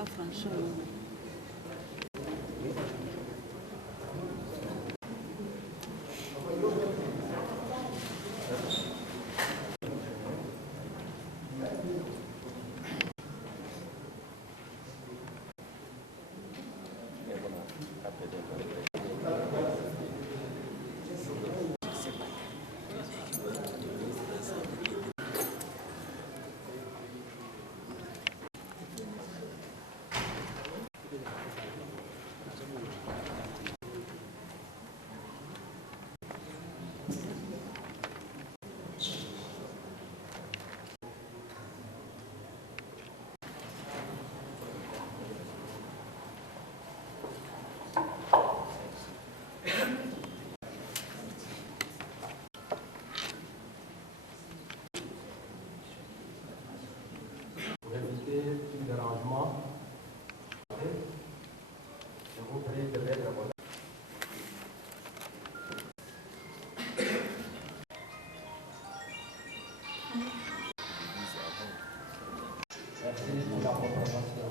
pas franchement. Merci pour la confirmation.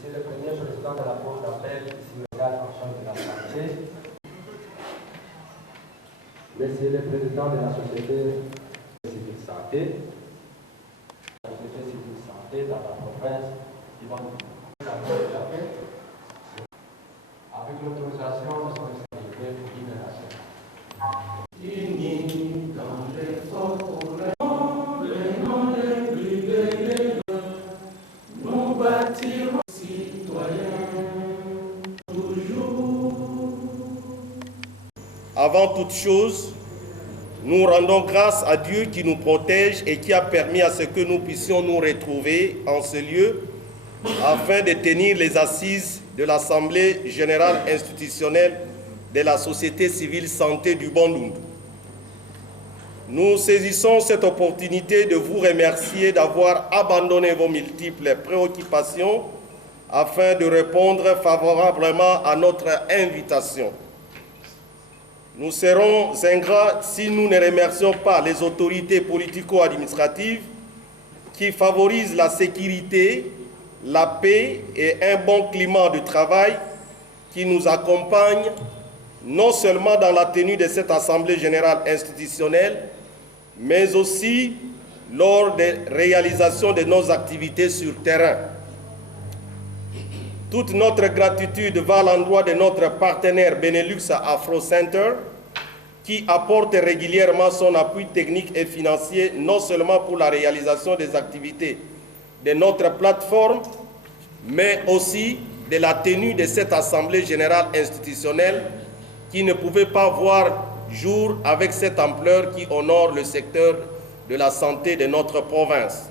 C'est le premier président de la Cour d'appel sénégale en charge de la santé. Monsieur le président de la Société civile santé. La Société civile santé dans la province du Bandundu. Avec l'autorisation de son extrémité pour libération. Unis dans l'effort pour le nom des plus guerriers. Nous bâtirons citoyens toujours. Avant toute chose, nous rendons grâce à Dieu qui nous protège et qui a permis à ce que nous puissions nous retrouver en ce lieu afin de tenir les assises de l'Assemblée générale institutionnelle de la Société civile santé du Bandundu. Nous saisissons cette opportunité de vous remercier d'avoir abandonné vos multiples préoccupations afin de répondre favorablement à notre invitation. Nous serons ingrats si nous ne remercions pas les autorités politico-administratives qui favorisent la sécurité, la paix et un bon climat de travail qui nous accompagnent non seulement dans la tenue de cette Assemblée générale institutionnelle, mais aussi lors des réalisations de nos activités sur terrain. Toute notre gratitude va à l'endroit de notre partenaire Benelux Afro Center, qui apporte régulièrement son appui technique et financier, non seulement pour la réalisation des activités de notre plateforme, mais aussi de la tenue de cette Assemblée générale institutionnelle qui ne pouvait pas voir jour avec cette ampleur qui honore le secteur de la santé de notre province.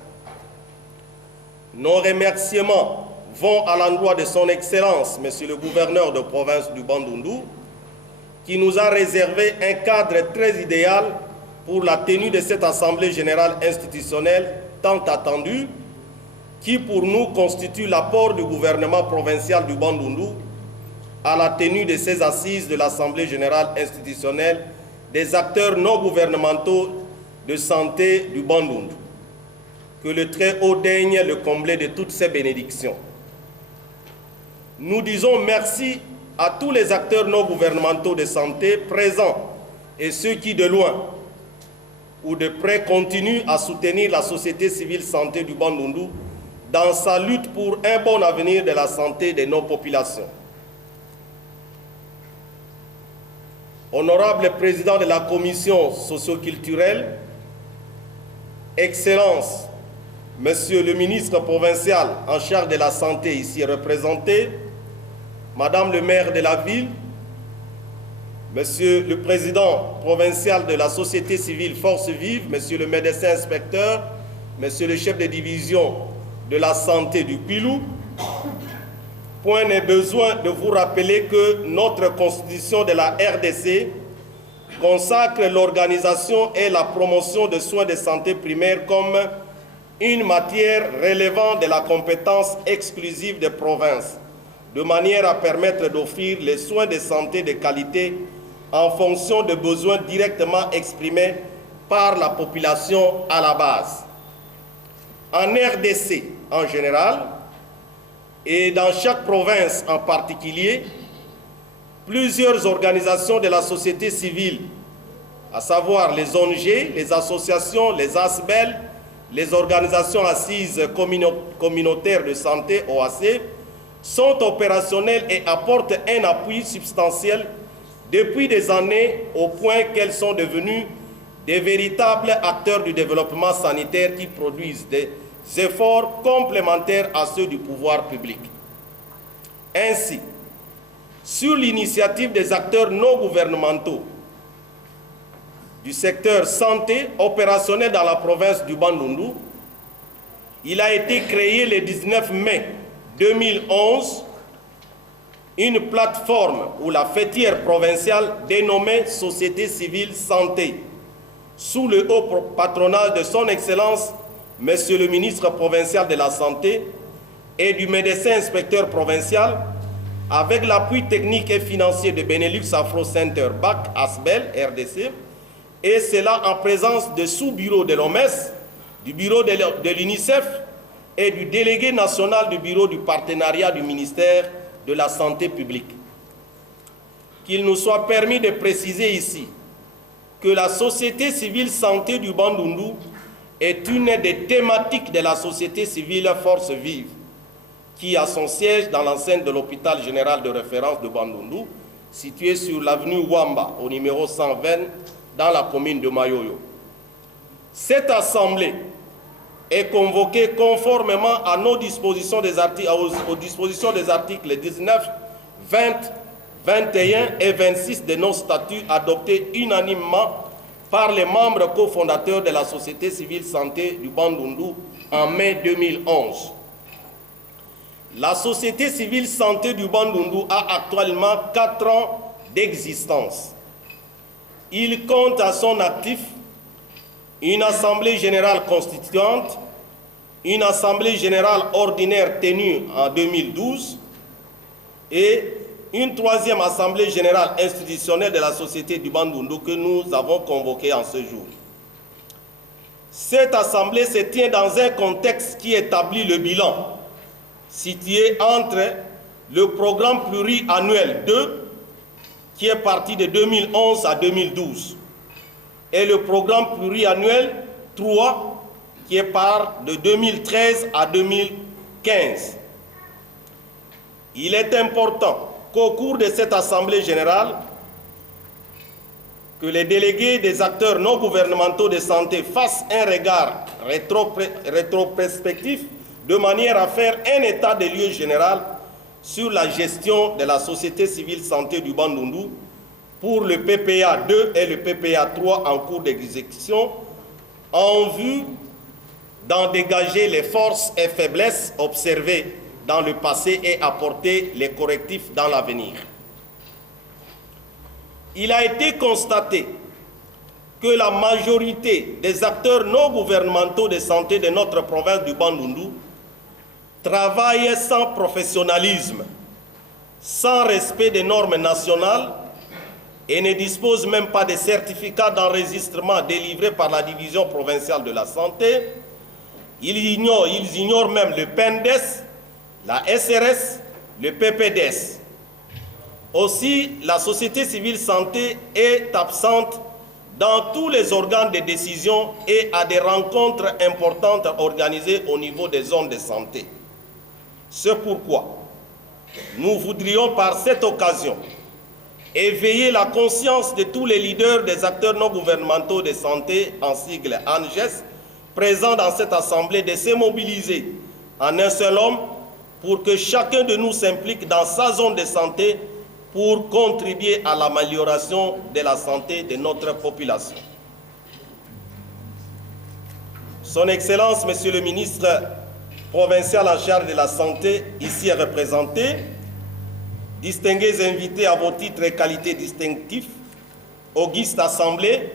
Nos remerciements vont à l'endroit de son Excellence, Monsieur le gouverneur de province du Bandundu, qui nous a réservé un cadre très idéal pour la tenue de cette Assemblée générale institutionnelle tant attendue, qui pour nous constitue l'apport du gouvernement provincial du Bandundu à la tenue de ces assises de l'Assemblée générale institutionnelle des acteurs non gouvernementaux de santé du Bandundu. Que le Très-Haut daigne le combler de toutes ces bénédictions. Nous disons merci à tous les acteurs non gouvernementaux de santé présents et ceux qui, de loin ou de près, continuent à soutenir la société civile santé du Bandundu dans sa lutte pour un bon avenir de la santé de nos populations. Honorable président de la commission socio-culturelle, Excellence, Monsieur le ministre provincial en charge de la santé ici représenté, Madame le maire de la ville, Monsieur le président provincial de la société civile Force Vive, Monsieur le médecin inspecteur, Monsieur le chef de division de la santé du Pilou, point n'est besoin de vous rappeler que notre constitution de la RDC consacre l'organisation et la promotion de soins de santé primaire comme une matière relevant de la compétence exclusive des provinces, de manière à permettre d'offrir les soins de santé de qualité en fonction de besoins directement exprimés par la population à la base. En RDC, en général, et dans chaque province en particulier, plusieurs organisations de la société civile, à savoir les ONG, les associations, les ASBEL, les organisations assises communautaires de santé, OAC, sont opérationnelles et apportent un appui substantiel depuis des années au point qu'elles sont devenues des véritables acteurs du développement sanitaire qui produisent des efforts complémentaires à ceux du pouvoir public. Ainsi, sur l'initiative des acteurs non gouvernementaux du secteur santé opérationnel dans la province du Bandundu, il a été créé le 19 mai 2011 une plateforme ou la fêtière provinciale dénommée Société civile santé, sous le haut patronage de son Excellence, Monsieur le ministre provincial de la Santé et du médecin inspecteur provincial, avec l'appui technique et financier de Benelux Afro Center BAC, ASBEL, RDC, et cela en présence de sous-bureaux de l'OMS, du bureau de l'UNICEF et du délégué national du bureau du partenariat du ministère de la Santé publique. Qu'il nous soit permis de préciser ici que la société civile santé du Bandundu est une des thématiques de la société civile Force Vive, qui a son siège dans l'enceinte de l'hôpital général de référence de Bandundu, situé sur l'avenue Wamba, au numéro 120, dans la commune de Mayoyo. Cette assemblée est convoquée conformément à nos dispositions aux dispositions des articles 19, 20, 21 et 26 de nos statuts adoptés unanimement par les membres cofondateurs de la Société civile santé du Bandundu en mai 2011. La Société civile santé du Bandundu a actuellement 4 ans d'existence. Il compte à son actif une assemblée générale constituante, une assemblée générale ordinaire tenue en 2012 et une 3e assemblée générale institutionnelle de la Société du Bandundu que nous avons convoquée en ce jour. Cette assemblée se tient dans un contexte qui établit le bilan situé entre le programme pluriannuel 2, qui est parti de 2011 à 2012, et le programme pluriannuel 3, qui est parti de 2013 à 2015. Il est important qu'au cours de cette Assemblée générale, que les délégués des acteurs non gouvernementaux de santé fassent un regard rétrospectif de manière à faire un état des lieux général sur la gestion de la Société civile santé du Bandundu pour le PPA 2 et le PPA 3 en cours d'exécution, en vue d'en dégager les forces et faiblesses observées dans le passé et apporter les correctifs dans l'avenir. Il a été constaté que la majorité des acteurs non gouvernementaux de santé de notre province du Bandundu travaillent sans professionnalisme, sans respect des normes nationales et ne disposent même pas de certificats d'enregistrement délivrés par la division provinciale de la santé. Ils ignorent même le PENDES, la SRS, le PPDS. Aussi, la société civile santé est absente dans tous les organes de décision et à des rencontres importantes organisées au niveau des zones de santé. C'est pourquoi nous voudrions par cette occasion éveiller la conscience de tous les leaders des acteurs non gouvernementaux de santé, en sigle ANGES, présents dans cette assemblée, de se mobiliser en un seul homme pour que chacun de nous s'implique dans sa zone de santé pour contribuer à l'amélioration de la santé de notre population. Son Excellence, Monsieur le ministre provincial en charge de la santé, ici représenté, distingués invités à vos titres et qualités distinctifs, auguste assemblée,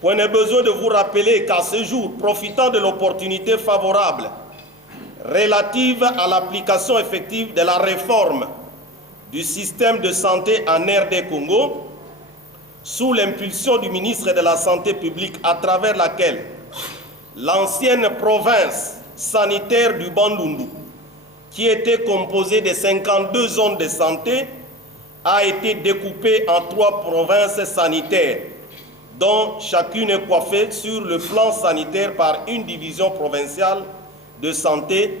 point de besoin de vous rappeler qu'à ce jour, profitant de l'opportunité favorable relative à l'application effective de la réforme du système de santé en RD Congo, sous l'impulsion du ministre de la Santé publique, à travers laquelle l'ancienne province sanitaire du Bandundu, qui était composée de 52 zones de santé, a été découpée en 3 provinces sanitaires, dont chacune est coiffée sur le plan sanitaire par une division provinciale de santé,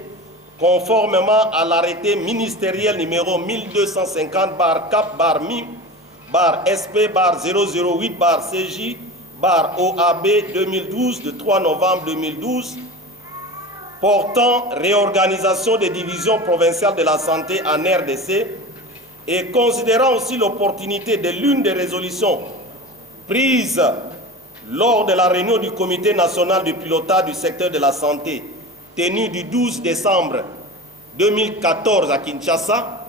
conformément à l'arrêté ministériel numéro 1250-CAP-MIM-SP-008-CJ-OAB 2012 de 3 novembre 2012, portant réorganisation des divisions provinciales de la santé en RDC, et considérant aussi l'opportunité de l'une des résolutions prises lors de la réunion du Comité national de pilotage du secteur de la santé, tenue du 12 décembre 2014 à Kinshasa,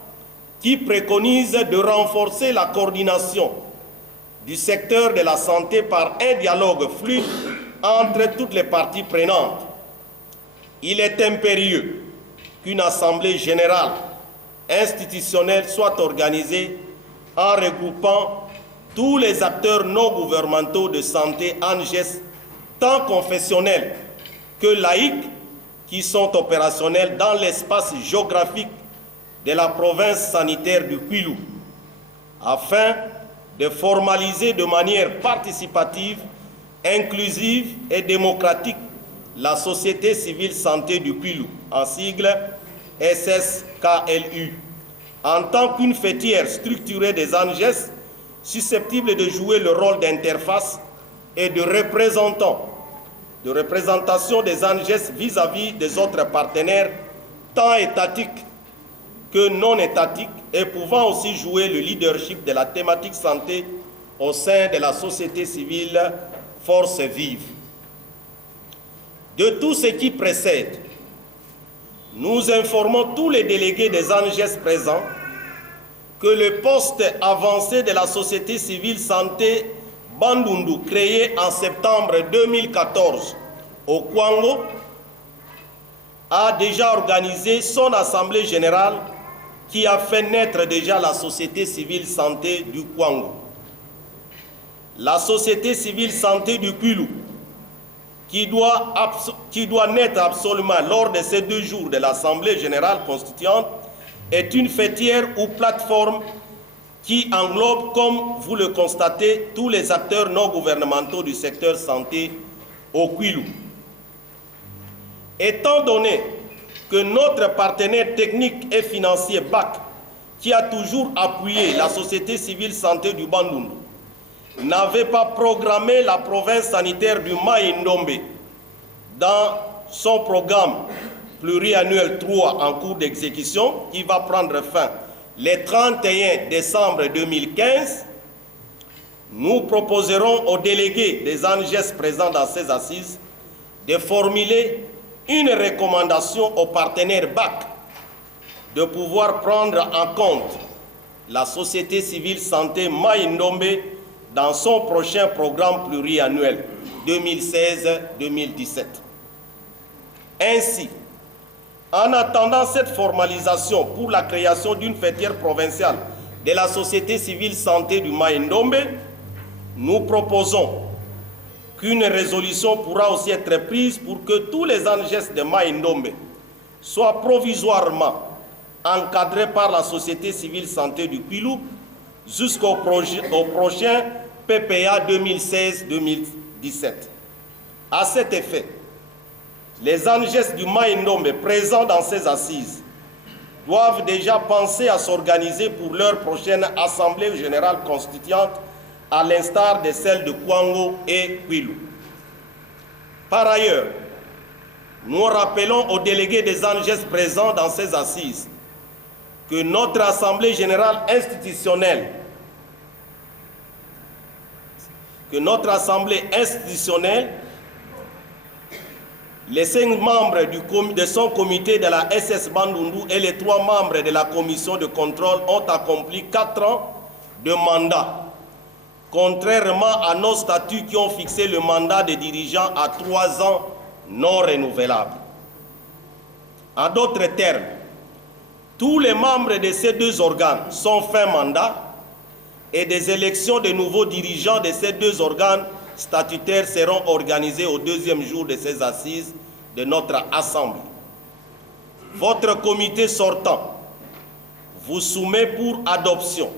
qui préconise de renforcer la coordination du secteur de la santé par un dialogue fluide entre toutes les parties prenantes. Il est impérieux qu'une assemblée générale institutionnelle soit organisée en regroupant tous les acteurs non gouvernementaux de santé en gestes tant confessionnels que laïques qui sont opérationnels dans l'espace géographique de la province sanitaire du Kwilu, afin de formaliser de manière participative, inclusive et démocratique la Société civile santé du Kwilu, en sigle SSKLU, en tant qu'une fêtière structurée des ANGES susceptible de jouer le rôle d'interface et de représentation des ANGES vis-à-vis des autres partenaires, tant étatiques que non étatiques, et pouvant aussi jouer le leadership de la thématique santé au sein de la société civile force vive. De tout ce qui précède, nous informons tous les délégués des ANGES présents que le poste avancé de la société civile santé Bandundu, créé en septembre 2014 au Kwango, a déjà organisé son assemblée générale qui a fait naître déjà la société civile santé du Kwango. La société civile santé du Kwilu, qui doit naître absolument lors de ces 2 jours de l'Assemblée générale constituante, est une fêtière ou plateforme qui englobe, comme vous le constatez, tous les acteurs non gouvernementaux du secteur santé au Kwilu. Étant donné que notre partenaire technique et financier BAC, qui a toujours appuyé la société civile santé du Bandundu, n'avait pas programmé la province sanitaire du Mai-Ndombe dans son programme pluriannuel 3 en cours d'exécution, qui va prendre fin le 31 décembre 2015, nous proposerons aux délégués des ANGES présents dans ces assises de formuler une recommandation aux partenaires BAC de pouvoir prendre en compte la société civile santé Mai-Ndombe dans son prochain programme pluriannuel 2016-2017. Ainsi, en attendant cette formalisation pour la création d'une fêtière provinciale de la société civile santé du Mai-Ndombe, nous proposons qu'une résolution pourra aussi être prise pour que tous les ANGES de Mai-Ndombe soient provisoirement encadrés par la société civile santé du Kwilu jusqu'au prochain PPA 2016-2017. À cet effet, les ANGES du Mai-Ndombe présents dans ces assises doivent déjà penser à s'organiser pour leur prochaine Assemblée générale constituante, à l'instar de celles de Kwango et Kwilu. Par ailleurs, nous rappelons aux délégués des ANGES présents dans ces assises que notre Assemblée générale institutionnelle, les 5 membres de son comité de la SS Bandundu et les 3 membres de la commission de contrôle ont accompli 4 ans de mandat, contrairement à nos statuts qui ont fixé le mandat des dirigeants à 3 ans non renouvelables. En d'autres termes, tous les membres de ces 2 organes sont fin mandat et des élections de nouveaux dirigeants de ces 2 organes statutaires seront organisées au 2e jour de ces assises de notre Assemblée. votre comité sortant vous soumet pour adoption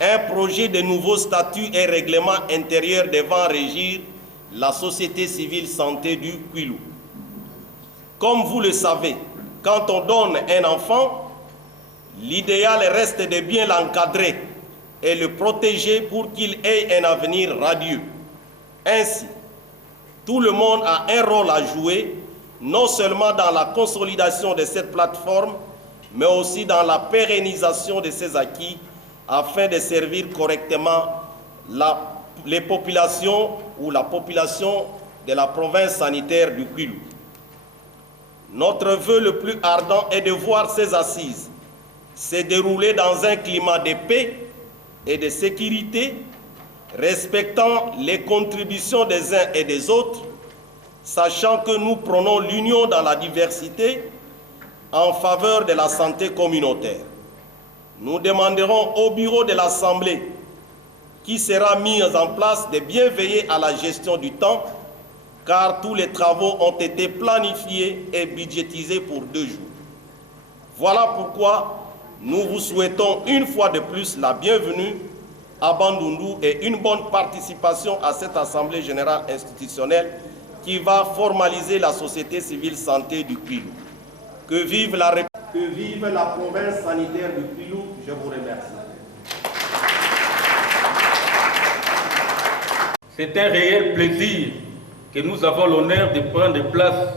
un projet de nouveau statut et règlement intérieur devant régir la société civile santé du Kwilu. Comme vous le savez, quand on donne un enfant, l'idéal reste de bien l'encadrer et le protéger pour qu'il ait un avenir radieux. Ainsi, tout le monde a un rôle à jouer, non seulement dans la consolidation de cette plateforme, mais aussi dans la pérennisation de ses acquis afin de servir correctement les populations ou la population de la province sanitaire du Kwilu. Notre vœu le plus ardent est de voir ces assises se dérouler dans un climat de paix et de sécurité, respectant les contributions des uns et des autres, sachant que nous prenons l'union dans la diversité en faveur de la santé communautaire. Nous demanderons au bureau de l'Assemblée, qui sera mis en place, de bien veiller à la gestion du temps, car tous les travaux ont été planifiés et budgétisés pour 2 jours. Voilà pourquoi nous vous souhaitons une fois de plus la bienvenue à Bandundu et une bonne participation à cette Assemblée générale institutionnelle qui va formaliser la société civile santé du Kwilu. Que vive la province sanitaire du Kwilu, je vous remercie. C'est un réel plaisir que nous avons l'honneur de prendre place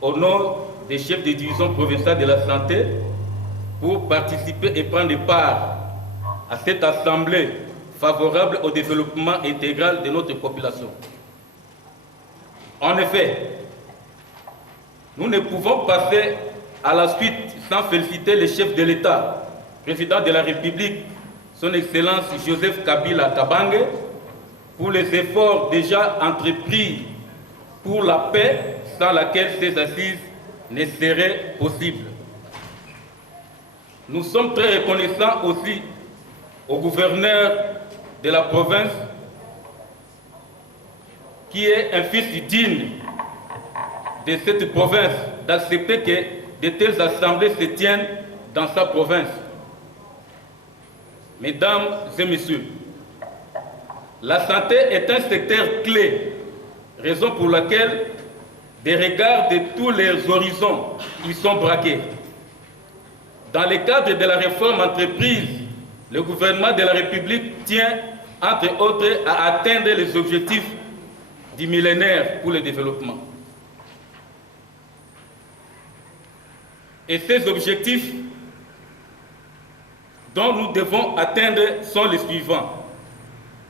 au nom des chefs de division provinciale de la santé pour participer et prendre part à cette assemblée favorable au développement intégral de notre population. En effet, nous ne pouvons passer à la suite sans féliciter le chef de l'État, président de la République, son Excellence Joseph Kabila Kabange, pour les efforts déjà entrepris pour la paix sans laquelle ces assises ne seraient possibles. Nous sommes très reconnaissants aussi au gouverneur de la province qui est un fils digne de cette province d'accepter que de telles assemblées se tiennent dans sa province. Mesdames et messieurs, la santé est un secteur clé, raison pour laquelle des regards de tous les horizons y sont braqués. Dans le cadre de la réforme entreprise, le gouvernement de la République tient, entre autres, à atteindre les objectifs du millénaire pour le développement. Et ces objectifs dont nous devons atteindre sont les suivants: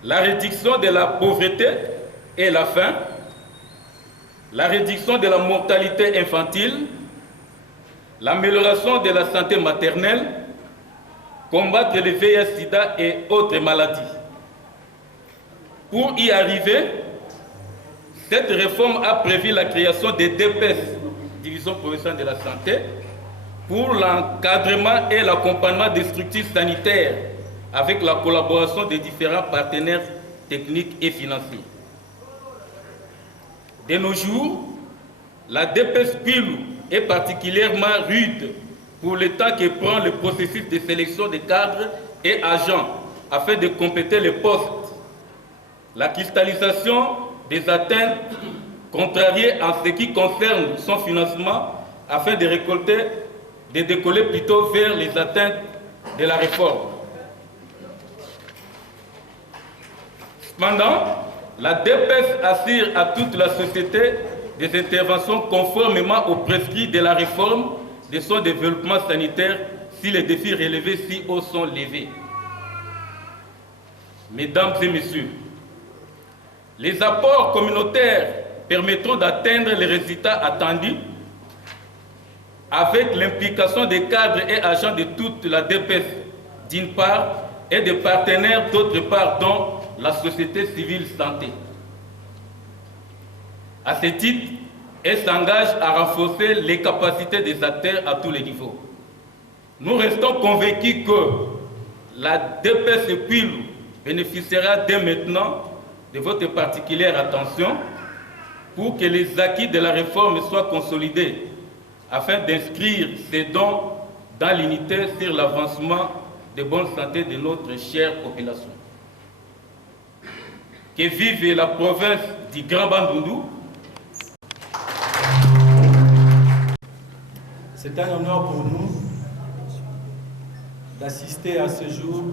la réduction de la pauvreté et la faim, la réduction de la mortalité infantile, l'amélioration de la santé maternelle, combattre le VIH/SIDA et autres maladies. Pour y arriver, cette réforme a prévu la création des DPS, Division provinciale de la santé, pour l'encadrement et l'accompagnement des structures sanitaires avec la collaboration des différents partenaires techniques et financiers. De nos jours, la DPS Kwilu est particulièrement rude pour le temps que prend le processus de sélection des cadres et agents afin de compléter les postes. La cristallisation des atteintes contrariées en ce qui concerne son financement afin de décoller plutôt vers les atteintes de la réforme. Cependant, la DPS assure à toute la société des interventions conformément aux prescrits de la réforme de son développement sanitaire si les défis relevés si hauts sont levés. Mesdames et messieurs, les apports communautaires permettront d'atteindre les résultats attendus avec l'implication des cadres et agents de toute la DPS d'une part et des partenaires d'autre part, dont la société civile santé. À ce titre, elle s'engage à renforcer les capacités des acteurs à tous les niveaux. Nous restons convaincus que la DPS Kwilu bénéficiera dès maintenant de votre particulière attention pour que les acquis de la réforme soient consolidés afin d'inscrire ces dons dans l'unité sur l'avancement de bonne santé de notre chère population. Que vive la province du Grand Bandundu. C'est un honneur pour nous d'assister à ce jour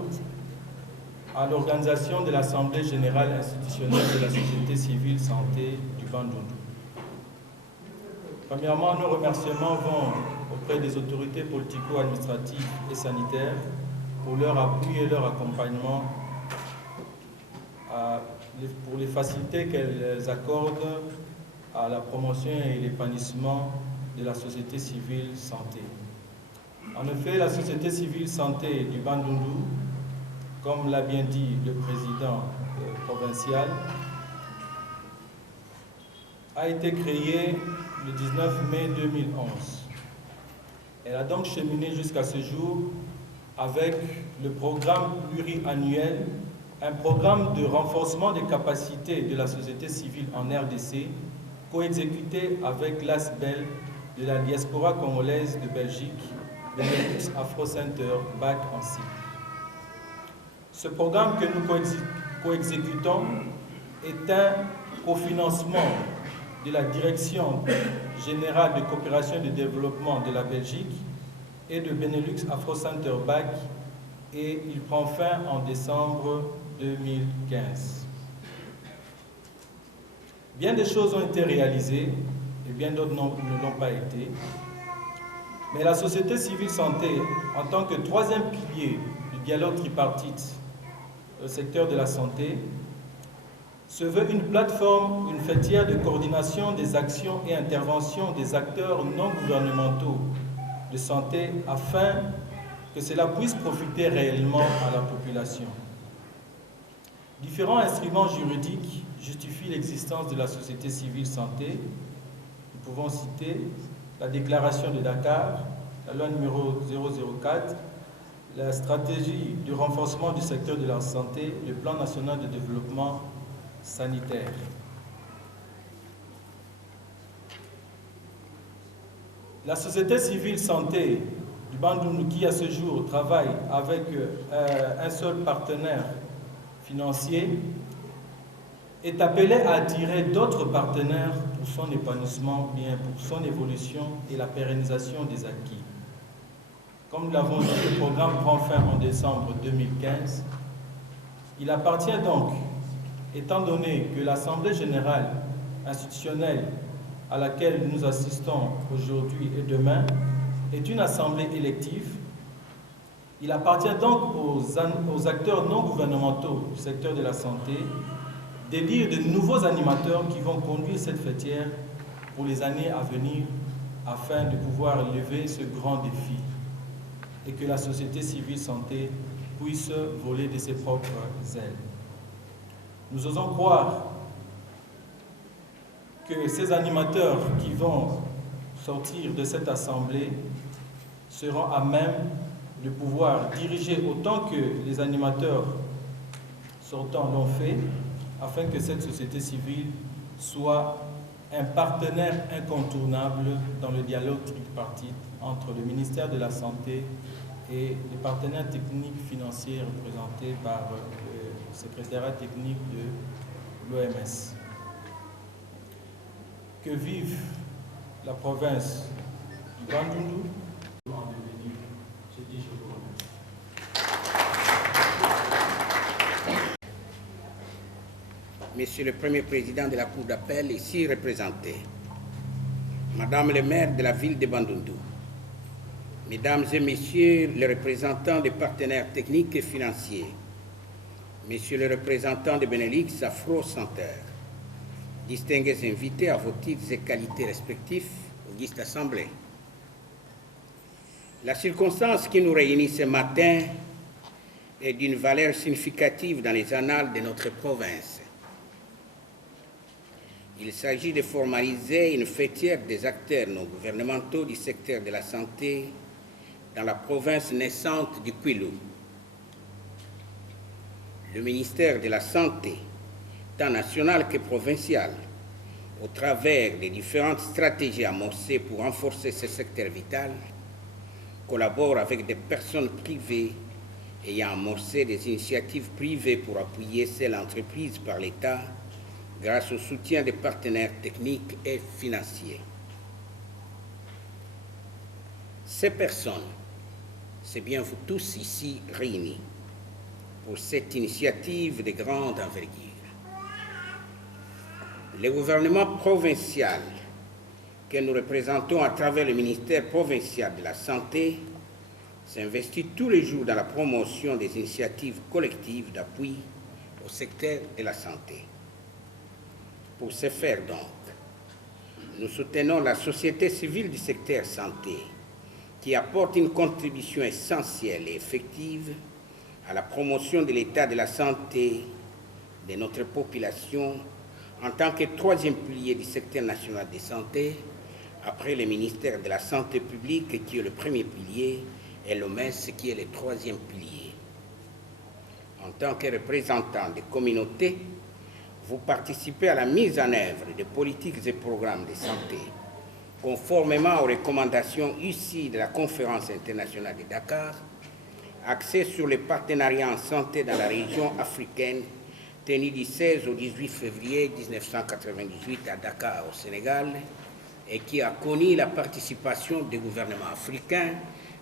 à l'organisation de l'Assemblée générale institutionnelle de la société civile santé du Bandundu. Premièrement, nos remerciements vont auprès des autorités politico-administratives et sanitaires pour leur appui et leur accompagnement, pour les facilités qu'elles accordent à la promotion et l'épanouissement de la société civile santé. En effet, la société civile santé du Bandundu, comme l'a bien dit le président provincial, a été créée le 19 mai 2011. Elle a donc cheminé jusqu'à ce jour avec le programme pluriannuel, un programme de renforcement des capacités de la société civile en RDC, co-exécuté avec l'ASBEL de la diaspora congolaise de Belgique, Benelux Afro Center, BAC en Cypre. Ce programme que nous co-exécutons est un cofinancement de la Direction générale de coopération et de développement de la Belgique et de Benelux Afro Center BAC, et il prend fin en décembre 2015. Bien des choses ont été réalisées et bien d'autres ne l'ont pas été. Mais la société civile santé, en tant que troisième pilier du dialogue tripartite au secteur de la santé, se veut une plateforme, une fêtière de coordination des actions et interventions des acteurs non gouvernementaux de santé afin que cela puisse profiter réellement à la population. Différents instruments juridiques justifient l'existence de la société civile santé. Nous pouvons citer la déclaration de Dakar, la loi numéro 004, la stratégie du renforcement du secteur de la santé, le plan national de développement sanitaire. La société civile santé du Bandundu, qui à ce jour travaille avec un seul partenaire financier, est appelée à attirer d'autres partenaires pour son épanouissement, bien pour son évolution et la pérennisation des acquis. Comme nous l'avons dit, le programme prend fin en décembre 2015. Il appartient donc, étant donné que l'Assemblée générale institutionnelle à laquelle nous assistons aujourd'hui et demain est une assemblée élective, il appartient donc aux acteurs non gouvernementaux du secteur de la santé d'élire de nouveaux animateurs qui vont conduire cette fêtière pour les années à venir afin de pouvoir lever ce grand défi et que la société civile santé puisse voler de ses propres ailes. Nous osons croire que ces animateurs qui vont sortir de cette assemblée seront à même de pouvoir diriger autant que les animateurs sortants l'ont fait, afin que cette société civile soit un partenaire incontournable dans le dialogue tripartite entre le ministère de la Santé et les partenaires techniques financiers représentés par le secrétariat technique de l'OMS. Que vive la province du Bandundu en devenir. Je dis je vous remercie. Monsieur le Premier Président de la Cour d'appel, ici représenté, Madame le maire de la ville de Bandundu, Mesdames et Messieurs les représentants des partenaires techniques et financiers, Messieurs les représentants de Benelux Afro Center, distingués invités à vos titres et qualités respectifs, auguste assemblée. La circonstance qui nous réunit ce matin est d'une valeur significative dans les annales de notre province. Il s'agit de formaliser une fêtière des acteurs non gouvernementaux du secteur de la santé dans la province naissante du Kwilu. Le ministère de la Santé, tant national que provincial, au travers des différentes stratégies amorcées pour renforcer ce secteur vital, collabore avec des personnes privées ayant amorcé des initiatives privées pour appuyer celles entreprises par l'État grâce au soutien des partenaires techniques et financiers. Ces personnes, c'est bien vous tous ici réunis pour cette initiative de grande envergure. Le gouvernement provincial que nous représentons à travers le ministère provincial de la Santé s'investit tous les jours dans la promotion des initiatives collectives d'appui au secteur de la santé. Pour ce faire donc, nous soutenons la société civile du secteur santé qui apporte une contribution essentielle et effective à la promotion de l'état de la santé de notre population en tant que troisième pilier du secteur national de santé, après le ministère de la Santé publique qui est le premier pilier et l'OMS qui est le troisième pilier. En tant que représentant des communautés, vous participez à la mise en œuvre de politiques et programmes de santé, conformément aux recommandations issues de la Conférence internationale de Dakar, axée sur les partenariats en santé dans la région africaine, tenue du 16 au 18 février 1998 à Dakar, au Sénégal, et qui a connu la participation des gouvernements africains,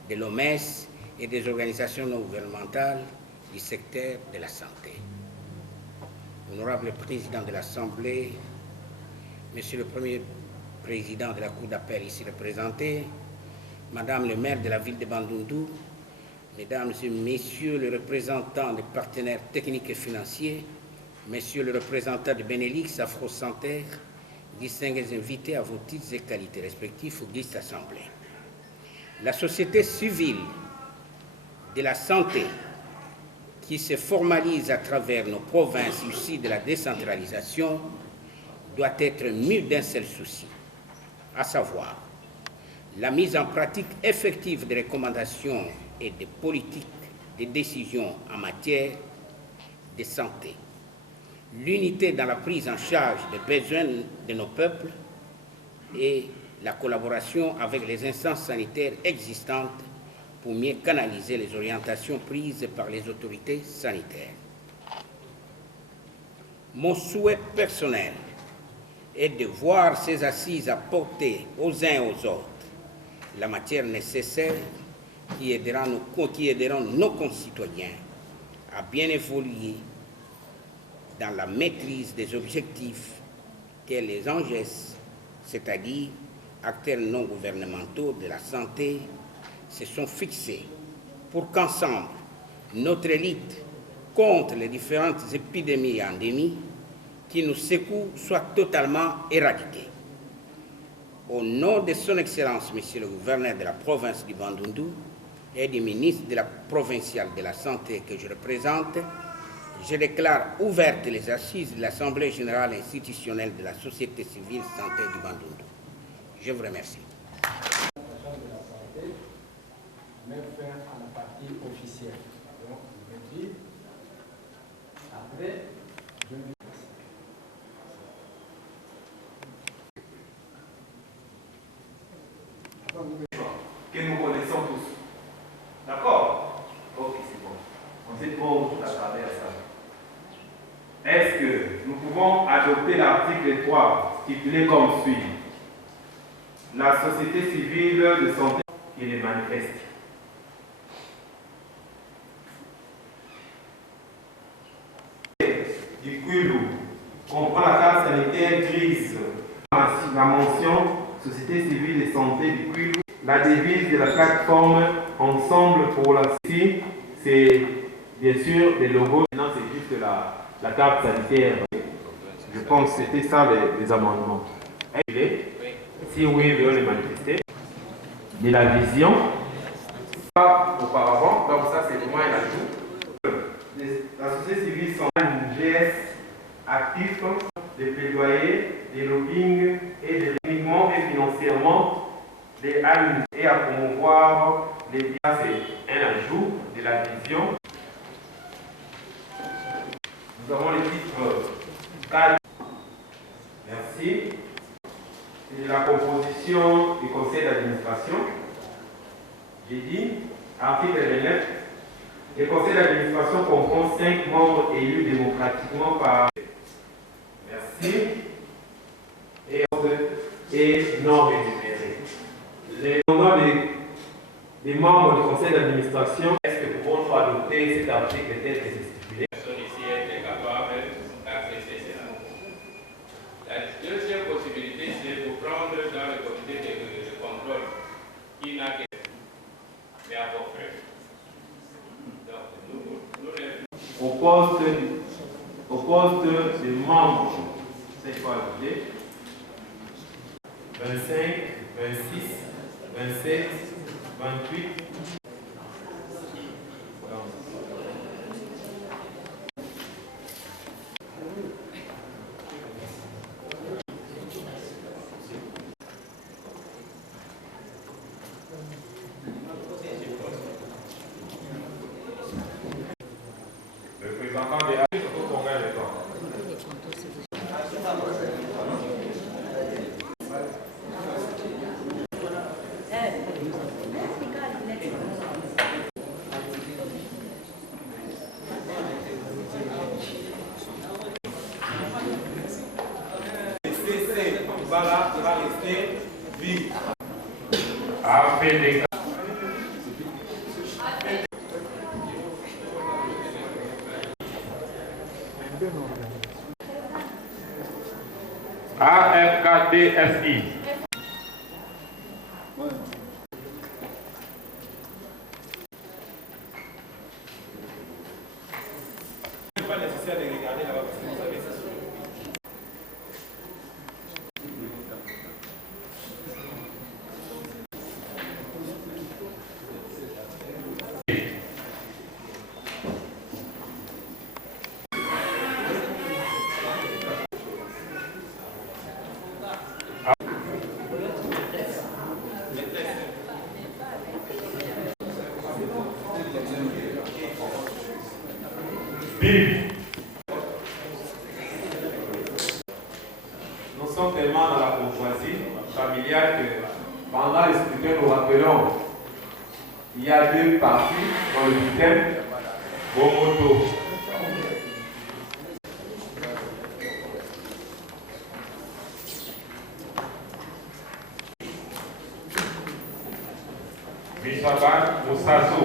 de l'OMS et des organisations non gouvernementales du secteur de la santé. Honorable Président de l'Assemblée, Monsieur le Premier Président de la Cour d'appel ici représenté, Madame le maire de la ville de Bandundu, Mesdames et Messieurs les représentants des partenaires techniques et financiers, Messieurs le représentant de Benelux, Afro-Santer, distingués invités à vos titres et qualités respectifs au guide Assemblée. La société civile de la santé qui se formalise à travers nos provinces issues de la décentralisation doit être mue d'un seul souci, à savoir la mise en pratique effective des recommandations et des politiques de décision en matière de santé, l'unité dans la prise en charge des besoins de nos peuples et la collaboration avec les instances sanitaires existantes pour mieux canaliser les orientations prises par les autorités sanitaires. Mon souhait personnel est de voir ces assises apporter aux uns et aux autres la matière nécessaire qui aideront nos concitoyens à bien évoluer dans la maîtrise des objectifs que les ANGES, c'est-à-dire acteurs non gouvernementaux de la santé, se sont fixés pour qu'ensemble, notre lutte contre les différentes épidémies et endémies qui nous secouent soit totalement éradiquée. Au nom de son Excellence, Monsieur le gouverneur de la province du Bandundu et du ministre de la provinciale de la Santé que je représente, je déclare ouvertes les assises de l'Assemblée générale institutionnelle de la société civile santé du Bandundu. Je vous remercie. Même fin à la partie officielle. Donc, je vais dire, après, je vais que nous connaissons tous. D'accord? Ok, c'est bon. On s'est bon à travers ça. Est-ce que nous pouvons adopter l'article 3 stipulé comme suit? La société civile de santé qui les manifeste. Du Kwilu comprend la carte sanitaire grise, la mention Société civile de santé du Kwilu, la devise de la plateforme Ensemble pour la santé, c'est bien sûr les logos. Maintenant, c'est juste la carte sanitaire. Je pense que c'était ça les amendements. Si oui, veuillez les manifester. De la vision. Auparavant, donc ça c'est moi et l'ajout. La société civile sont un GS actif de plaidoyer, de lobbying et de uniquement et financièrement des AMI et à promouvoir les biens. C'est un ajout de la vision. Nous avons les titres 4. Merci. de la composition du conseil d'administration. J'ai dit, article 29, le conseil d'administration comprend 5 membres élus démocratiquement par... Merci. Et non rémunérés. Les noms des membres du conseil d'administration, est-ce que pouvons-nous adopter cet article tel que c'est stipulé? Personne ici est capable d'accepter cela. La deuxième possibilité, c'est de prendre dans le comité de contrôle qui n'a que... Mais à peu près. Donc, Au poste de membre, c'est quoi ajouter? 25, 26, 27, 28. Le représentant des artistes, combien de temps? Voilà, il va rester vide. APDK. AFKDSI. Ce n'est pas nécessaire de regarder là-bas parce que vous savez ça. Nous sommes tellement dans la courtoisie familiale que pendant le scrutin, nous rappelons il y a 2 parties dans le bulletin. Bomoto. Misaban Moussasso.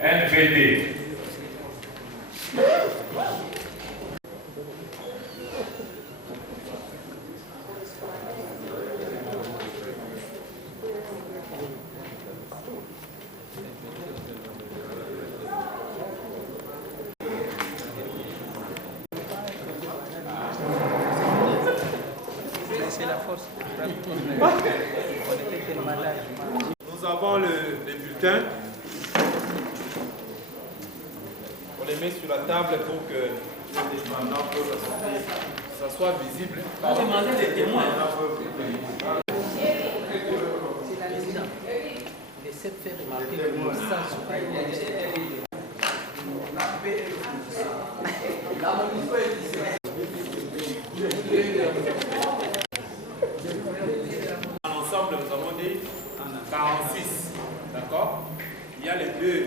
NVD. C'est la force. Nous avons le bulletin. On les met sur la table pour que les demandants peuvent sortir. Ça soit visible. On demandait des témoins. C'est la résidence. Il essaie de faire remarquer que le message sur En ensemble, nous avons dit 46. D'accord? Il y a les 2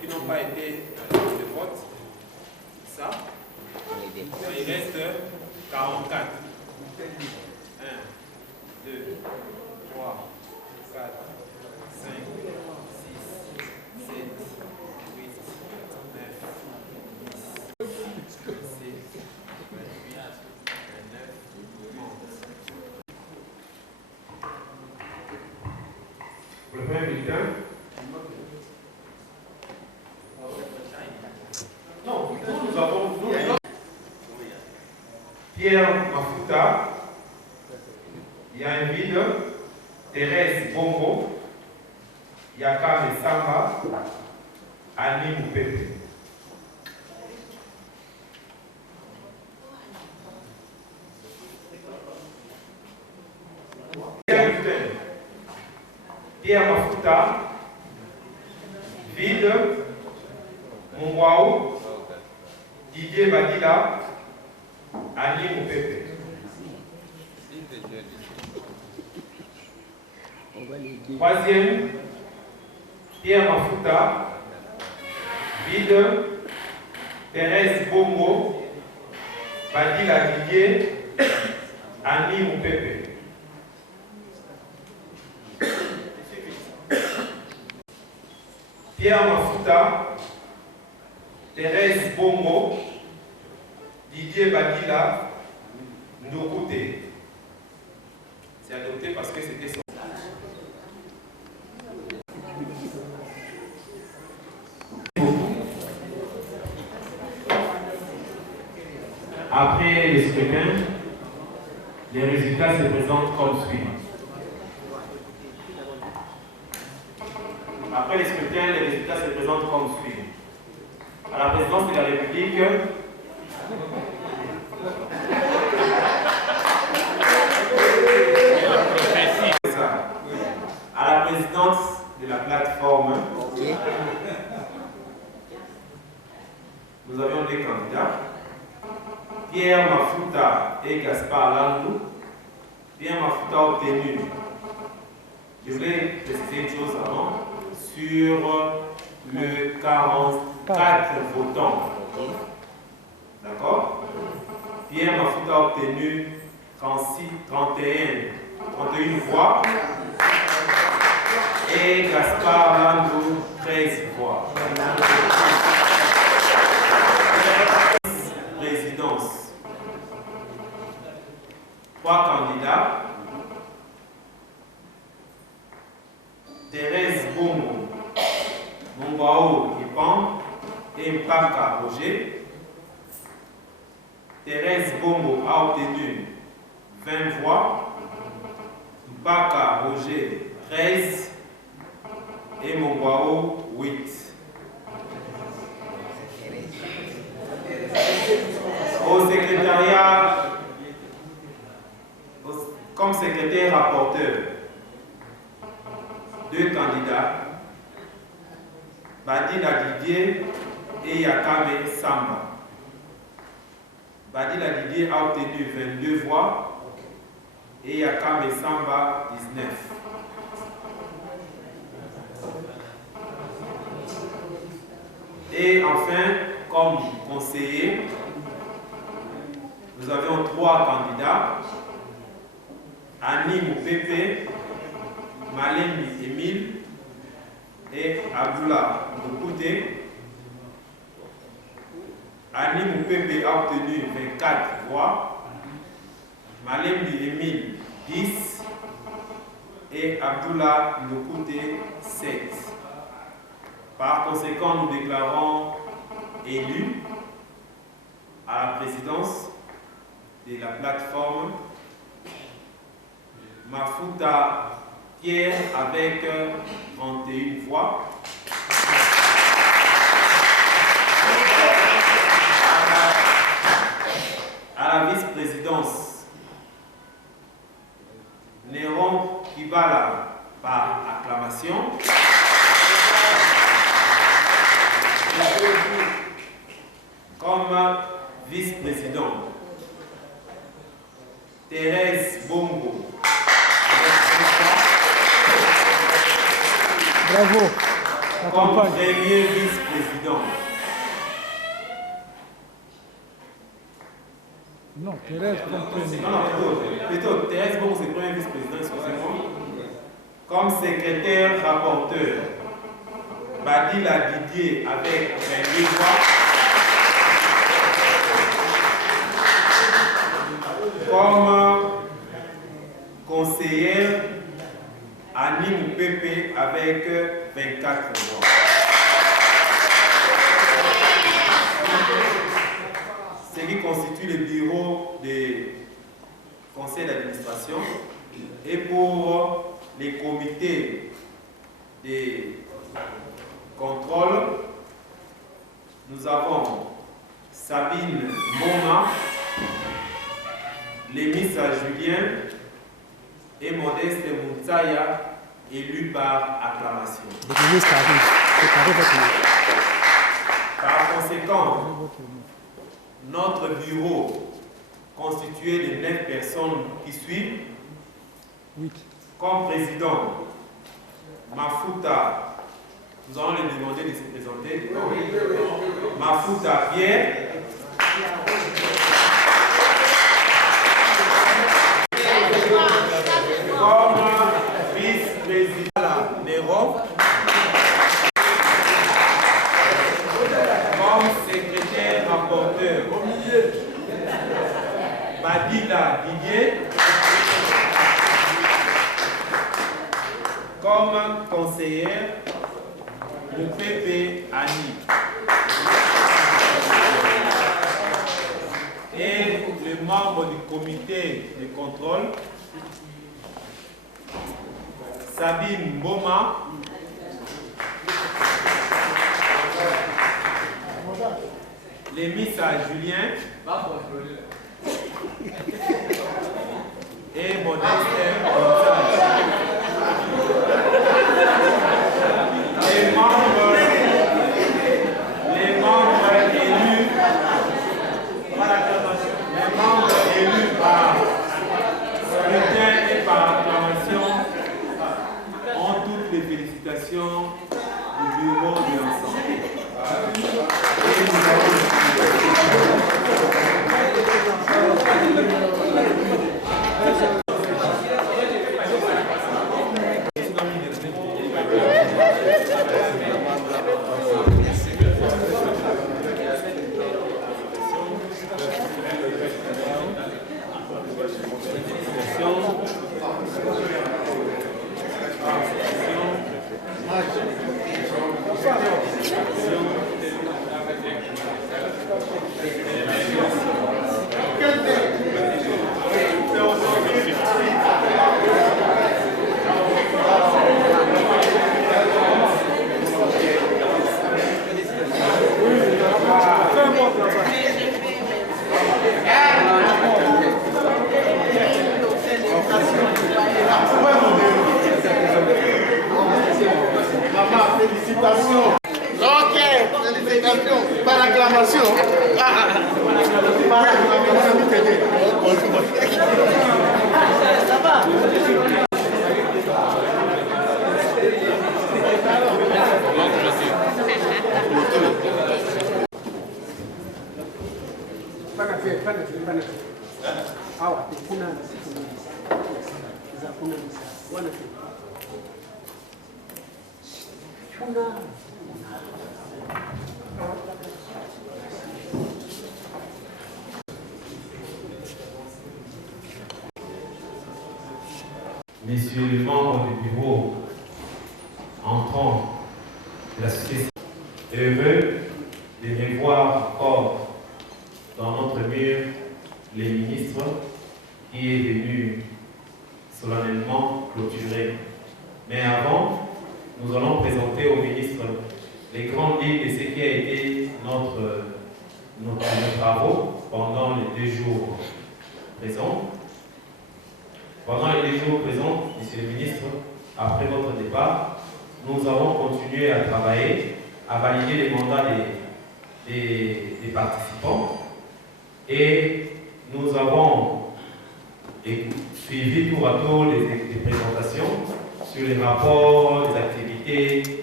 qui n'ont pas été de vote. Ça. Il reste 44. 1, 2, 3, 4, 5, 6, 7, 8, 9, 10, 16, 28, 29, 30. Le premier bulletin. Non, nous avons Pierre Mafuta, il y a un vide, Thérèse Bongo, Yaka Mesamba, Annie Moupepe. Pierre Mafuta, vide, Mongwao, Didier Badila, Annie Moupepe. Troisième, Pierre Mafuta, Vide, Thérèse Bongo, Badila Didier, Annie Moupepe. Pierre Mafuta, Thérèse Bongo, Didier Badila, Ndokouté. C'est adopté parce que c'était son. Après le scrutin, les résultats se présentent comme suit. Après les scrutins, les résultats se présentent comme suit. À la présidence de la République, à la présidence de la plateforme, nous avions deux candidats, Pierre Mafuta et Gaspard Landou. Pierre Mafuta a obtenu, je voulais préciser une chose avant, sur le 44 votants. D'accord? Pierre Mafuta a obtenu 31 voix et Gaspard Landou 13 voix. Présidence. 3 candidats. Thérèse Bongo, Mongwao Ipan et Mpaka Roger. Thérèse Bongo a obtenu 20 voix, Mpaka Roger 13 et Mongwao 8. Au secrétariat, comme secrétaire rapporteur, 2 candidats, Badila Didier et Yakame Samba. Badila Didier a obtenu 22 voix et Yakame Samba 19. Et enfin, comme conseiller, nous avions 3 candidats, Annie Moupepe, Malembi Emile et Abdullah Ndokouté. Annie Moupepe a obtenu 24 voix, Malembi Emile 10 et Abdullah Ndokouté 7. Par conséquent, nous déclarons élus à la présidence de la plateforme Mafuta Pierre avec 31 voix. À la vice-présidence, Néron Kibala par acclamation. Comme vice-président, Thérèse Bongo. Bravo. Comme premier vice-président. Non, Thérèse comme premier. Non, plutôt Thérèse Bongo, c'est premier vice-président, excusez-moi. Comme secrétaire rapporteur, Badila Didier avec 22 voix. Comme conseillère, Annie Moupepe avec 24 voix. Ce qui constitue le bureau des conseils d'administration. Et pour les comités de contrôle, nous avons Sabine Mona, Lémissa Julien et Modeste Moutsaya, élus par acclamation. Le ministre arrive. Préparez votre ministre. Par conséquent, notre bureau, constitué de 9 personnes qui suivent, comme président, Mafuta, nous allons lui demander de se présenter. Mafuta Pierre. Comme vice-président Néron. Comme secrétaire rapporteur Badila Didier. Comme conseillère le PP Annie. Et les membres du comité de contrôle, Sabine Boma, Lémissa Julien et Modeste Gonzalez. Les membres élus par l'acclamation, les membres élus par scrutin et par acclamation ont toutes les félicitations du bureau de l'ensemble. Et nous avons félicitations. Ok, félicitations. Par acclamation. Par acclamation. Ça va. Messieurs les membres du bureau entrants de la société, heureux de me voir encore dans notre mur les ministres qui est venu solennellement clôturer. Mais avant, nous allons présenter au ministre les grandes lignes de ce qui a été nos travaux pendant les 2 jours présents. Pendant les 2 jours présents, Monsieur le ministre, après votre départ, nous avons continué à travailler, à valider les mandats des participants et nous avons suivi tour à tour les présentations sur les rapports, les activités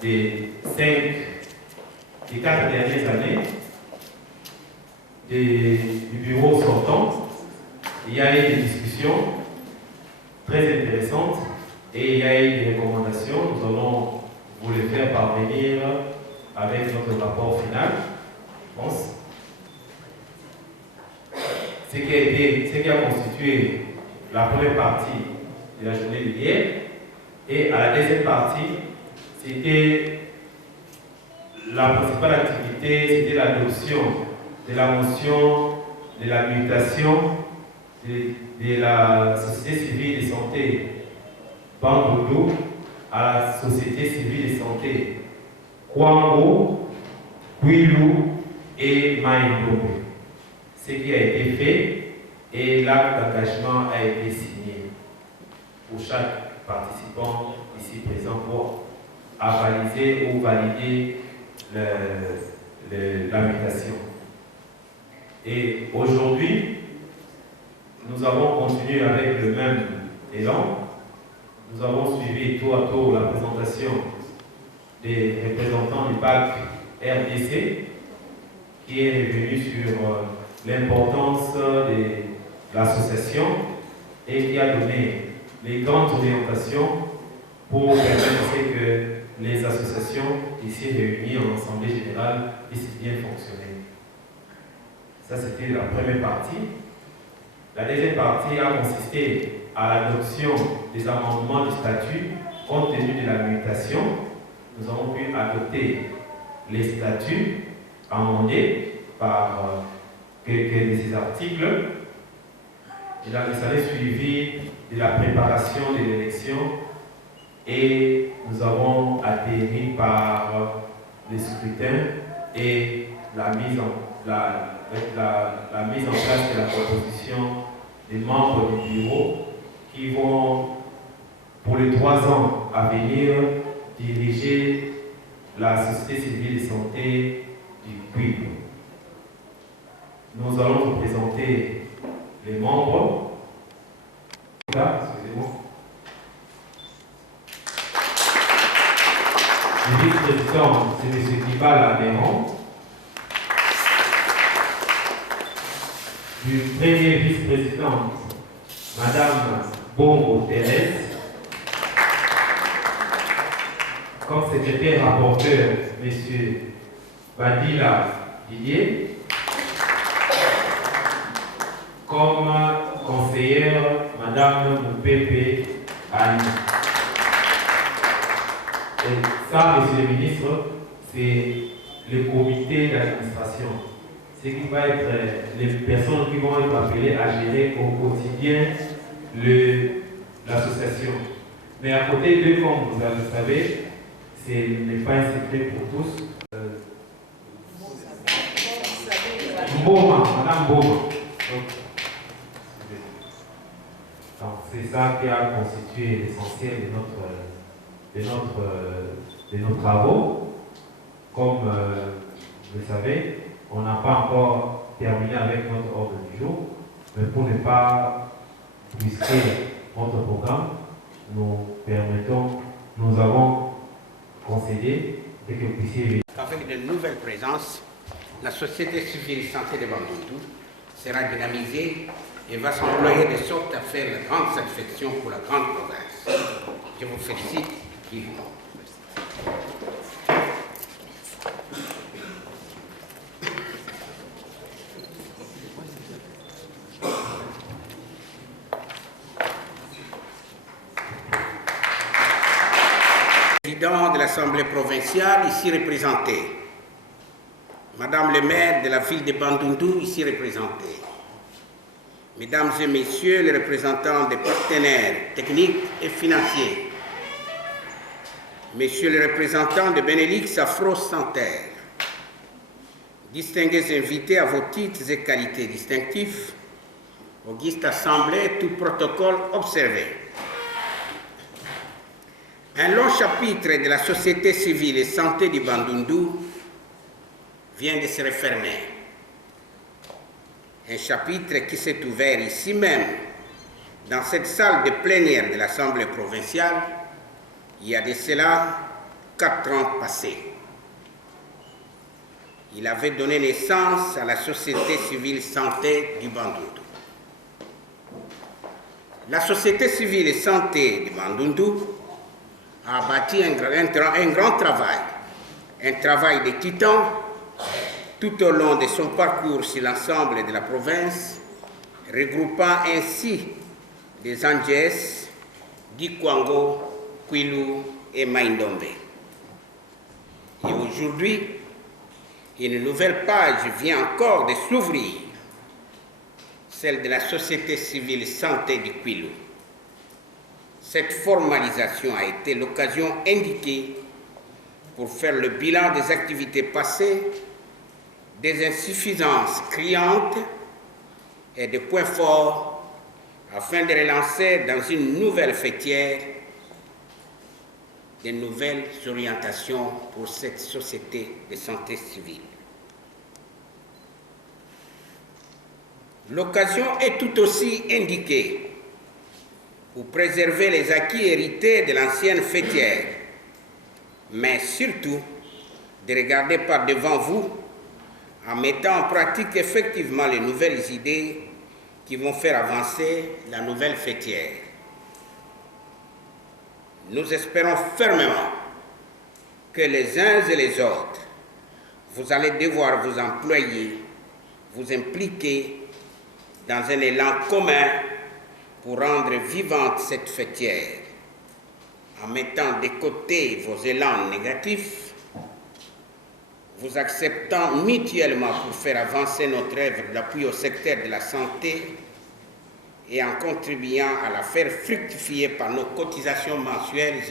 des 4 dernières années du bureau sortant. Il y a eu des discussions très intéressantes et il y a eu des recommandations. Nous allons vous les faire parvenir avec notre rapport final, je pense. Ce qui a constitué la première partie de la journée d'hier. Et à la deuxième partie, c'était la principale activité, c'était l'adoption de la motion de la mutation de la société civile de santé Bandundu à la société civile de santé Kwango, Kwilu et Maïndombe. Ce qui a été fait et l'acte d'engagement a été signé pour chaque participant ici présent pour avaliser ou valider la mutation. Et aujourd'hui, nous avons continué avec le même élan. Nous avons suivi tour à tour la présentation des représentants du BAC RDC, qui est revenu sur l'importance de l'association et qui a donné les grandes orientations pour permettre que les associations ici réunies en Assemblée générale puissent bien fonctionner. Ça, c'était la première partie. La deuxième partie a consisté à l'adoption des amendements du statut compte tenu de la mutation. Nous avons pu adopter les statuts amendés par quelques de ces articles. Et dans les années suivies de la préparation de l'élection, et nous avons atterri par le scrutin et la mise en place de la proposition des membres du bureau qui vont, pour les 3 ans à venir, diriger la société civile de santé du Kwilu. Nous allons vous présenter les membres. Excusez-moi. Le vice-président, c'est M. Dibala Néron. Du premier vice-président, Madame Bongo Thérèse. Comme secrétaire rapporteur, M. Badila Didier. Comme conseillère, Madame Moupépé Annie. Et ça, Monsieur le ministre, c'est le comité d'administration. Ce qui va être les personnes qui vont être appelées à gérer au quotidien l'association. Mais à côté d'eux, comme vous le savez, ce n'est pas un secret pour tous. Madame Boma. C'est ça qui a constitué l'essentiel de nos travaux. Comme vous le savez, on n'a pas encore terminé avec notre ordre du jour, mais pour ne pas brusquer notre programme, nous avons concédé que vous puissiez venir. Avec de nouvelles présences, la société civile santé de Bandundu sera dynamisée et va s'employer de sorte à faire la grande satisfaction pour la grande province. Je vous félicite vivement. Président de l'Assemblée provinciale, ici représenté. Madame le maire de la ville de Bandundu, ici représenté. Mesdames et messieurs les représentants des partenaires techniques et financiers. Messieurs les représentants de Benelux Afro Santerre. Distingués invités à vos titres et qualités distinctifs, auguste assemblée, tout protocole observé. Un long chapitre de la société civile et santé du Bandundu vient de se refermer. Un chapitre qui s'est ouvert ici même, dans cette salle de plénière de l'Assemblée provinciale, il y a de cela 4 ans passés. Il avait donné naissance à la société civile santé du Bandundu. La société civile et santé du Bandundu a bâti un grand travail, un travail de titan tout au long de son parcours sur l'ensemble de la province, regroupant ainsi les Anges, Dikwango, Kwilu et Maindombe. Et aujourd'hui, une nouvelle page vient encore de s'ouvrir, celle de la société civile santé du Kwilu. Cette formalisation a été l'occasion indiquée pour faire le bilan des activités passées, des insuffisances criantes et des points forts afin de relancer dans une nouvelle fêtière de nouvelles orientations pour cette société de santé civile. L'occasion est tout aussi indiquée pour préserver les acquis hérités de l'ancienne fêtière, mais surtout de regarder par devant vous en mettant en pratique effectivement les nouvelles idées qui vont faire avancer la nouvelle fêtière. Nous espérons fermement que les uns et les autres, vous allez devoir vous employer, vous impliquer dans un élan commun pour rendre vivante cette fêtière, en mettant de côté vos élans négatifs, vous acceptant mutuellement pour faire avancer notre œuvre d'appui au secteur de la santé et en contribuant à la faire fructifier par nos cotisations mensuelles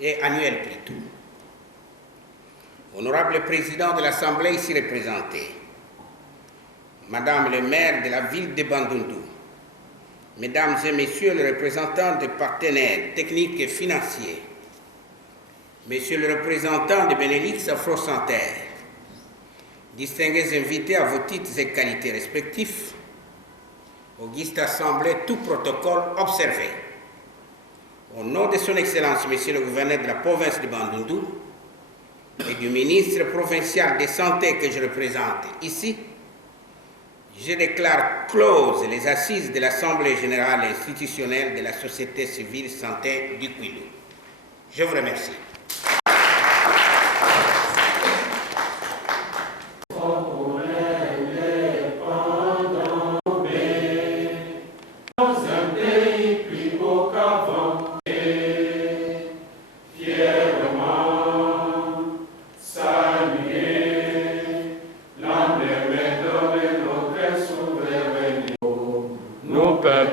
et annuelles plutôt. Honorable Président de l'Assemblée ici représenté, Madame le maire de la ville de Bandundu, Mesdames et Messieurs les représentants des partenaires techniques et financiers, Monsieur le représentant de Benelux Afro-Santé, distingués invités à vos titres et qualités respectifs, auguste assemblée, tout protocole observé. Au nom de son Excellence, Monsieur le gouverneur de la province de Bandundu et du ministre provincial de Santé que je représente ici, je déclare closes les assises de l'Assemblée générale institutionnelle de la société civile santé du Kwilu. Je vous remercie.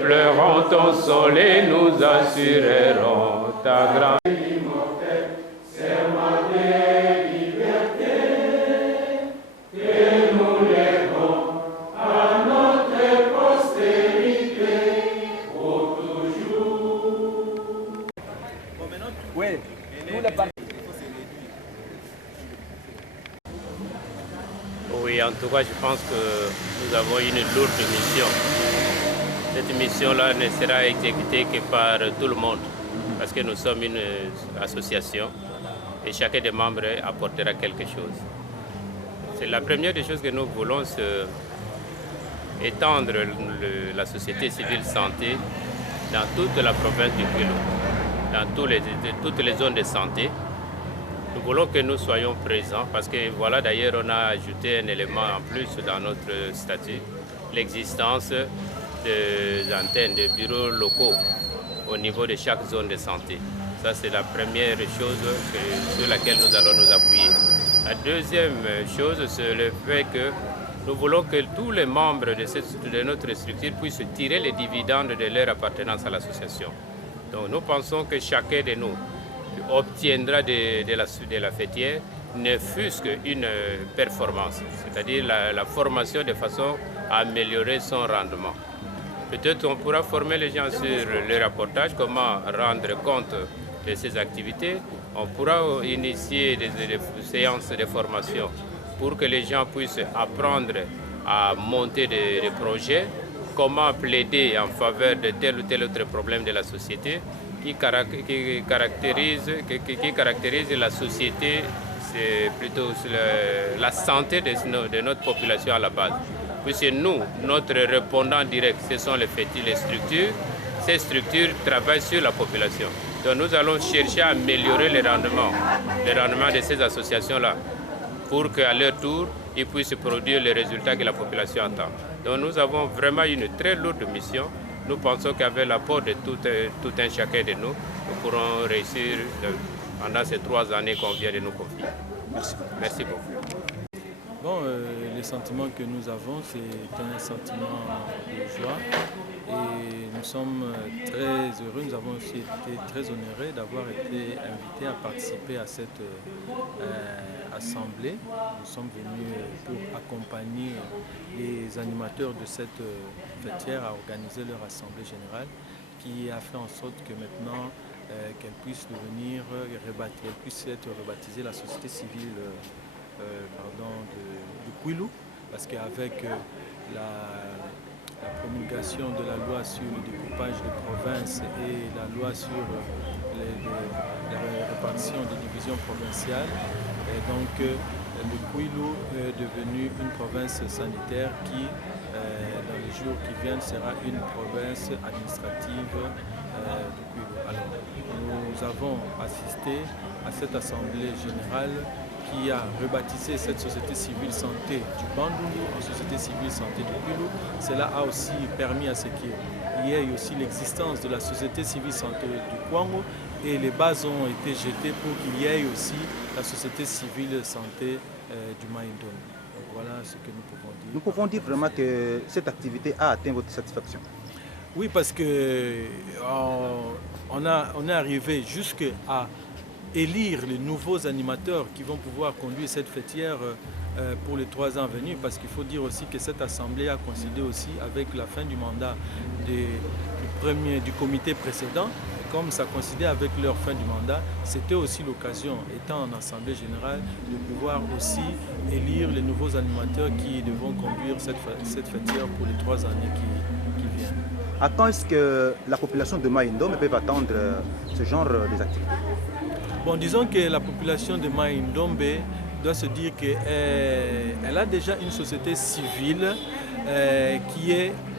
Pleurons ton sol et nous assurerons ta grande immortelle, serment de liberté, que nous lèverons à notre postérité pour toujours. Oui, nous la partie. Oui, en tout cas, je pense que nous avons une lourde mission. Cette mission-là ne sera exécutée que par tout le monde, parce que nous sommes une association et chacun des membres apportera quelque chose. C'est la première des choses que nous voulons, c'est étendre la société civile santé dans toute la province du Kwilu, dans toutes les zones de santé. Nous voulons que nous soyons présents parce que voilà, d'ailleurs, on a ajouté un élément en plus dans notre statut, l'existence des antennes, de bureaux locaux au niveau de chaque zone de santé. Ça, c'est la première chose sur laquelle nous allons nous appuyer. La deuxième chose, c'est le fait que nous voulons que tous les membres de notre structure puissent tirer les dividendes de leur appartenance à l'association. Donc nous pensons que chacun de nous obtiendra de la fêtière ne fût-ce qu'une performance, c'est-à-dire la formation de façon à améliorer son rendement. Peut-être on pourra former les gens sur le rapportage, comment rendre compte de ces activités. On pourra initier des séances de formation pour que les gens puissent apprendre à monter des projets, comment plaider en faveur de tel ou tel autre problème de la société qui caractérise la société, c'est plutôt la santé de notre population à la base. Puisque nous, notre répondant direct, ce sont les structures. Ces structures travaillent sur la population. Donc nous allons chercher à améliorer les rendements de ces associations-là, pour qu'à leur tour, ils puissent produire les résultats que la population attend. Donc nous avons vraiment une très lourde mission. Nous pensons qu'avec l'apport de tout un chacun de nous, nous pourrons réussir pendant ces 3 années qu'on vient de nous confier. Merci beaucoup. Bon, le sentiment que nous avons, c'est un sentiment de joie et nous sommes très heureux, nous avons aussi été très honorés d'avoir été invités à participer à cette assemblée. Nous sommes venus pour accompagner les animateurs de cette fêtière à organiser leur assemblée générale qui a fait en sorte que maintenant qu'elle puisse devenir, qu'elle puisse être rebaptisée la société civile du Kwilu, parce qu'avec la promulgation de la loi sur le découpage des provinces et la loi sur la répartition des divisions provinciales. Et donc le Kwilu est devenu une province sanitaire qui, dans les jours qui viennent, sera une province administrative du Kwilu. Alors, nous avons assisté à cette assemblée générale qui a rebaptisé cette société civile santé du Bandundu en société civile santé du Kwilu. Cela a aussi permis à ce qu'il y ait aussi l'existence de la société civile santé du Kwango et les bases ont été jetées pour qu'il y ait aussi la société civile santé du Maïndom. Voilà ce que nous pouvons dire. Nous pouvons dire vraiment que cette activité a atteint votre satisfaction? Oui, parce que on est arrivé jusqu'à élire les nouveaux animateurs qui vont pouvoir conduire cette fêtière pour les 3 ans à venir, parce qu'il faut dire aussi que cette assemblée a coïncidé aussi avec la fin du mandat du comité précédent. Et comme ça coïncidait avec leur fin du mandat, c'était aussi l'occasion, étant en assemblée générale, de pouvoir aussi élire les nouveaux animateurs qui devront conduire cette fêtière pour les 3 années qui viennent. À quand est-ce que la population de Maïndom peut attendre ce genre d'activités? Bon, disons que la population de Maïndombe doit se dire qu'elle a déjà une société civile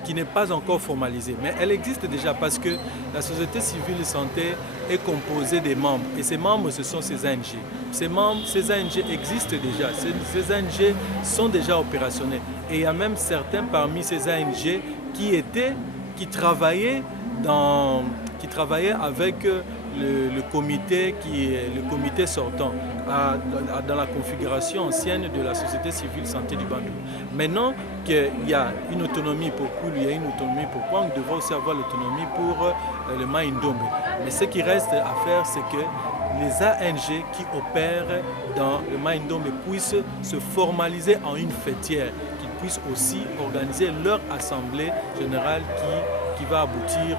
qui n'est pas encore formalisée. Mais elle existe déjà parce que la société civile de santé est composée des membres. Et ces membres, ce sont ces ANG. Ces ANG existent déjà. Ces ANG sont déjà opérationnels. Et il y a même certains parmi ces ANG qui travaillaient avec le comité sortant dans la configuration ancienne de la société civile santé du Bandundu. Maintenant qu'il y a une autonomie pour Kwilu, il y a une autonomie pour Kwango, on devrait aussi avoir l'autonomie pour le Maïndombe. Mais ce qui reste à faire, c'est que les ANG qui opèrent dans le Maïndombe puissent se formaliser en une fêtière, qu'ils puissent aussi organiser leur assemblée générale qui va aboutir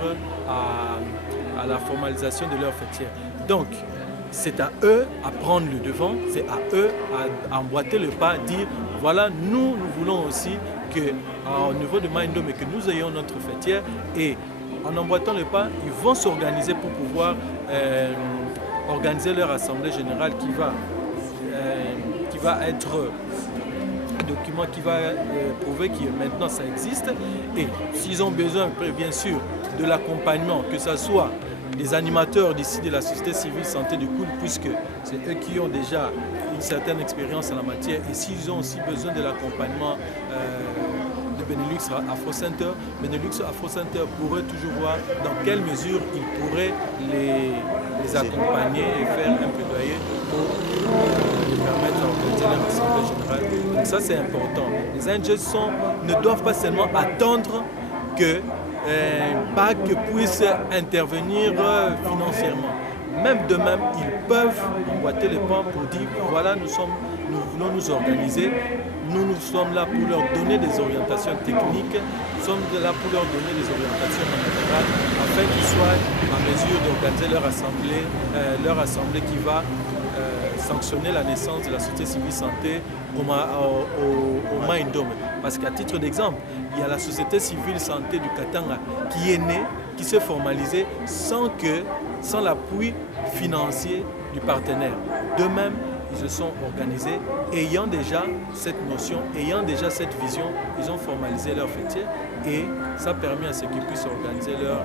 à la formalisation de leur fêtière. Donc, c'est à eux à prendre le devant, c'est à eux à emboîter le pas, dire voilà, nous voulons aussi qu'au niveau de Maïndombe, que nous ayons notre fêtière et en emboîtant le pas, ils vont s'organiser pour pouvoir organiser leur assemblée générale qui va être un document qui va prouver que maintenant ça existe. Et s'ils ont besoin, bien sûr, de l'accompagnement, que ce soit des animateurs d'ici de la société civile santé du Kwilu, puisque c'est eux qui ont déjà une certaine expérience en la matière, et s'ils ont aussi besoin de l'accompagnement de Benelux Afro Center, Benelux Afro Center pourrait toujours voir dans quelle mesure il pourrait les accompagner et faire un plaidoyer pour les permettre d'organiser leur assemblée générale. Donc ça c'est important. Les ANG ne doivent pas seulement attendre que PAC puisse intervenir financièrement. Même de même, ils peuvent emboîter les pas pour dire voilà, nous voulons nous organiser, nous sommes là pour leur donner des orientations techniques, nous sommes là pour leur donner des orientations générales afin qu'ils soient en mesure d'organiser leur assemblée qui va sanctionner la naissance de la société civile santé au Maïndombe. Parce qu'à titre d'exemple, il y a la société civile santé du Katanga qui est née, qui s'est formalisée sans l'appui financier du partenaire. De même, ils se sont organisés, ayant déjà cette notion, ayant déjà cette vision, ils ont formalisé leur fêtière et ça permet à ce qu'ils puissent organiser leur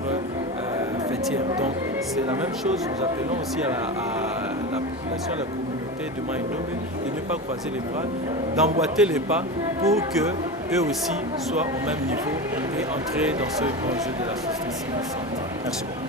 fêtière. Donc c'est la même chose, nous appelons aussi à la population, à la communauté de Maïndombe de ne pas croiser les bras, d'emboîter les pas pour qu'eux aussi soient au même niveau et entrer dans ce projet de la société civile santé. Merci beaucoup.